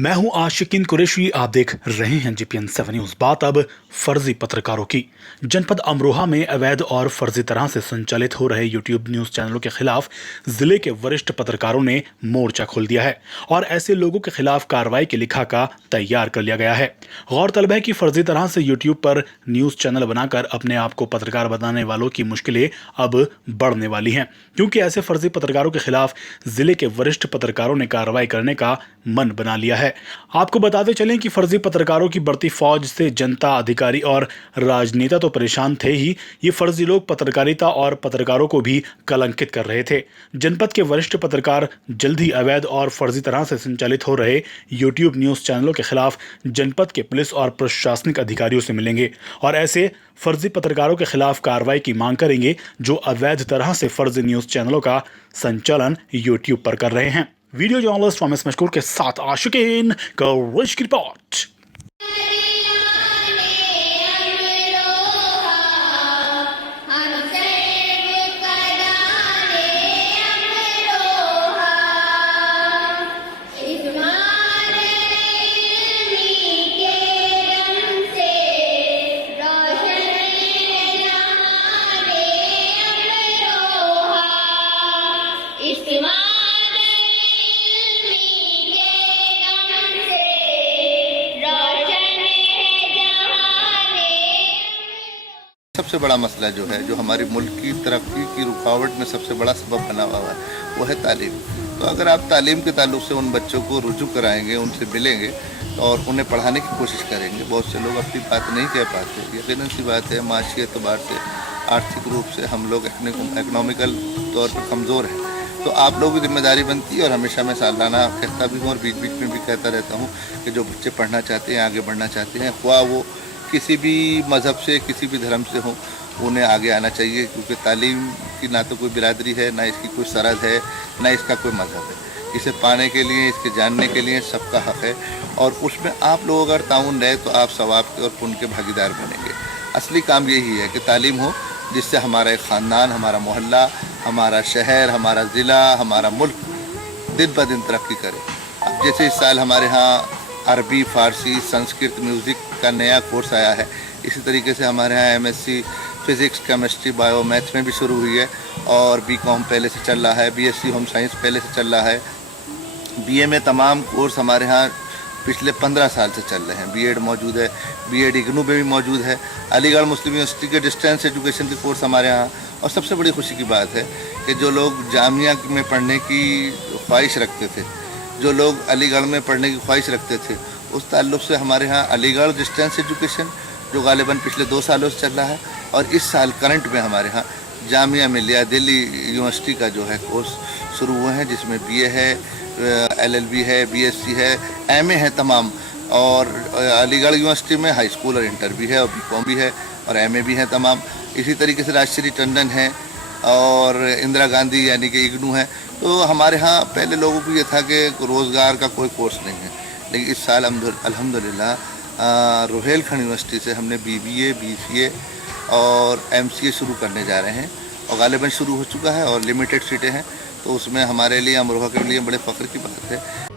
मैं हूं आशिकीन कुरैशी। आप देख रहे हैं जीपीएन 7 न्यूज। बात अब फर्जी पत्रकारों की। जनपद अमरोहा में अवैध और फर्जी तरह से संचालित हो रहे यूट्यूब न्यूज चैनलों के खिलाफ जिले के वरिष्ठ पत्रकारों ने मोर्चा खोल दिया है और ऐसे लोगों के खिलाफ कार्रवाई के लिखाका तैयार कर लिया गया है। गौरतलब है कि फर्जी तरह से यूट्यूब पर न्यूज चैनल बनाकर अपने आप को पत्रकार बनाने वालों की मुश्किलें अब बढ़ने वाली हैं, क्योंकि ऐसे फर्जी पत्रकारों के खिलाफ जिले के वरिष्ठ पत्रकारों ने कार्रवाई करने का मन बना लिया है। आपको बताते चलें कि फर्जी पत्रकारों की बढ़ती फौज से जनता, अधिकारी और राजनेता तो परेशान थे ही, ये फर्जी लोग पत्रकारिता और पत्रकारों को भी कलंकित कर रहे थे। जनपद के वरिष्ठ पत्रकार जल्द ही अवैध और फर्जी तरह से संचालित हो रहे यूट्यूब न्यूज चैनलों के खिलाफ जनपद के पुलिस और प्रशासनिक अधिकारियों से मिलेंगे और ऐसे फर्जी पत्रकारों के खिलाफ कार्रवाई की मांग करेंगे जो अवैध तरह से फर्जी न्यूज चैनलों का संचालन यूट्यूब पर कर रहे हैं। वीडियो जर्नलिस्ट रमेश मशकूर के साथ आशिकीन कुरैशी की रिपोर्ट। सबसे बड़ा मसला जो है, जो हमारे मुल्क की तरक्की की रुकावट में सबसे बड़ा सबब बना हुआ है, वो है तालीम। तो अगर आप तालीम के ताल्लुक से उन बच्चों को रुजू कराएंगे, उनसे मिलेंगे और उन्हें पढ़ाने की कोशिश करेंगे, बहुत से लोग अपनी बात नहीं कह पाते। यकीनन सी बात है, माशी एतबार से, आर्थिक रूप से हम लोग इकनॉमिकल तौर पर कमज़ोर हैं। तो आप लोगों की जिम्मेदारी बनती है, और हमेशा मैं सालाना कहता भी हूँ और बीच बीच में भी कहता रहता हूँ कि जो बच्चे पढ़ना चाहते हैं, आगे बढ़ना चाहते हैं, ख्वाह वो किसी भी मज़हब से, किसी भी धर्म से हो, उन्हें आगे आना चाहिए, क्योंकि तालीम की ना तो कोई बिरादरी है, ना इसकी कोई सरहद है, ना इसका कोई मज़हब है। इसे पाने के लिए, इसके जानने के लिए सबका हक़ है, और उसमें आप लोग अगर ताउन रहे तो आप सवाब के और पुण्य के भागीदार बनेंगे। असली काम यही है कि तालीम हो, जिससे हमारा एक ख़ानदान, हमारा मोहल्ला, हमारा शहर, हमारा ज़िला, हमारा मुल्क दिन ब दिन तरक्की करे। अब जैसे इस साल हमारे यहाँ अरबी, फ़ारसी, संस्कृत, म्यूज़िक का नया कोर्स आया है, इसी तरीके से हमारे यहाँ MSc physics, chemistry, bio, maths में भी शुरू हुई है, और बीकॉम पहले से चल रहा है, बीएससी होम साइंस पहले से चल रहा है, बीए में तमाम कोर्स हमारे यहाँ पिछले 15 साल से चल रहे हैं। बीएड मौजूद है, बीएड इग्नू में भी मौजूद है, अलीगढ़ मुस्लिम यूनिवर्सिटी के डिस्टेंस एजुकेशन के कोर्स हमारे यहाँ। और सबसे बड़ी खुशी की बात है कि जो लोग जामिया में पढ़ने की ख्वाहिश रखते थे, जो लोग अलीगढ़ में पढ़ने की ख्वाहिश रखते थे, उस ताल्लुक़ से हमारे यहाँ अलीगढ़ डिस्टेंस एजुकेशन जो गालिबन पिछले 2 सालों से चल रहा है, और इस साल करंट में हमारे यहाँ जामिया मिलिया दिल्ली यूनिवर्सिटी का जो है कोर्स शुरू हुए हैं, जिसमें बीए है, एलएलबी है, बीएससी है, एमए है तमाम, और अलीगढ़ यूनिवर्सिटी में हाई स्कूल और इंटर भी है, और बीकॉम भी है, और एमए भी है तमाम। इसी तरीके से राजश्री टंडन है, और इंदिरा गांधी यानी कि इग्नू है। तो हमारे यहाँ पहले लोगों को ये था कि रोज़गार का कोई कोर्स नहीं है, लेकिन इस साल अल्हम्दुलिल्लाह रोहेलखंड यूनिवर्सिटी से हमने बीबीए, बीसीए और एमसीए शुरू करने जा रहे हैं, और गालिबन शुरू हो चुका है, और लिमिटेड सीटें हैं। तो उसमें हमारे लिए, अमरोहा के लिए बड़े फ़ख्र की बात है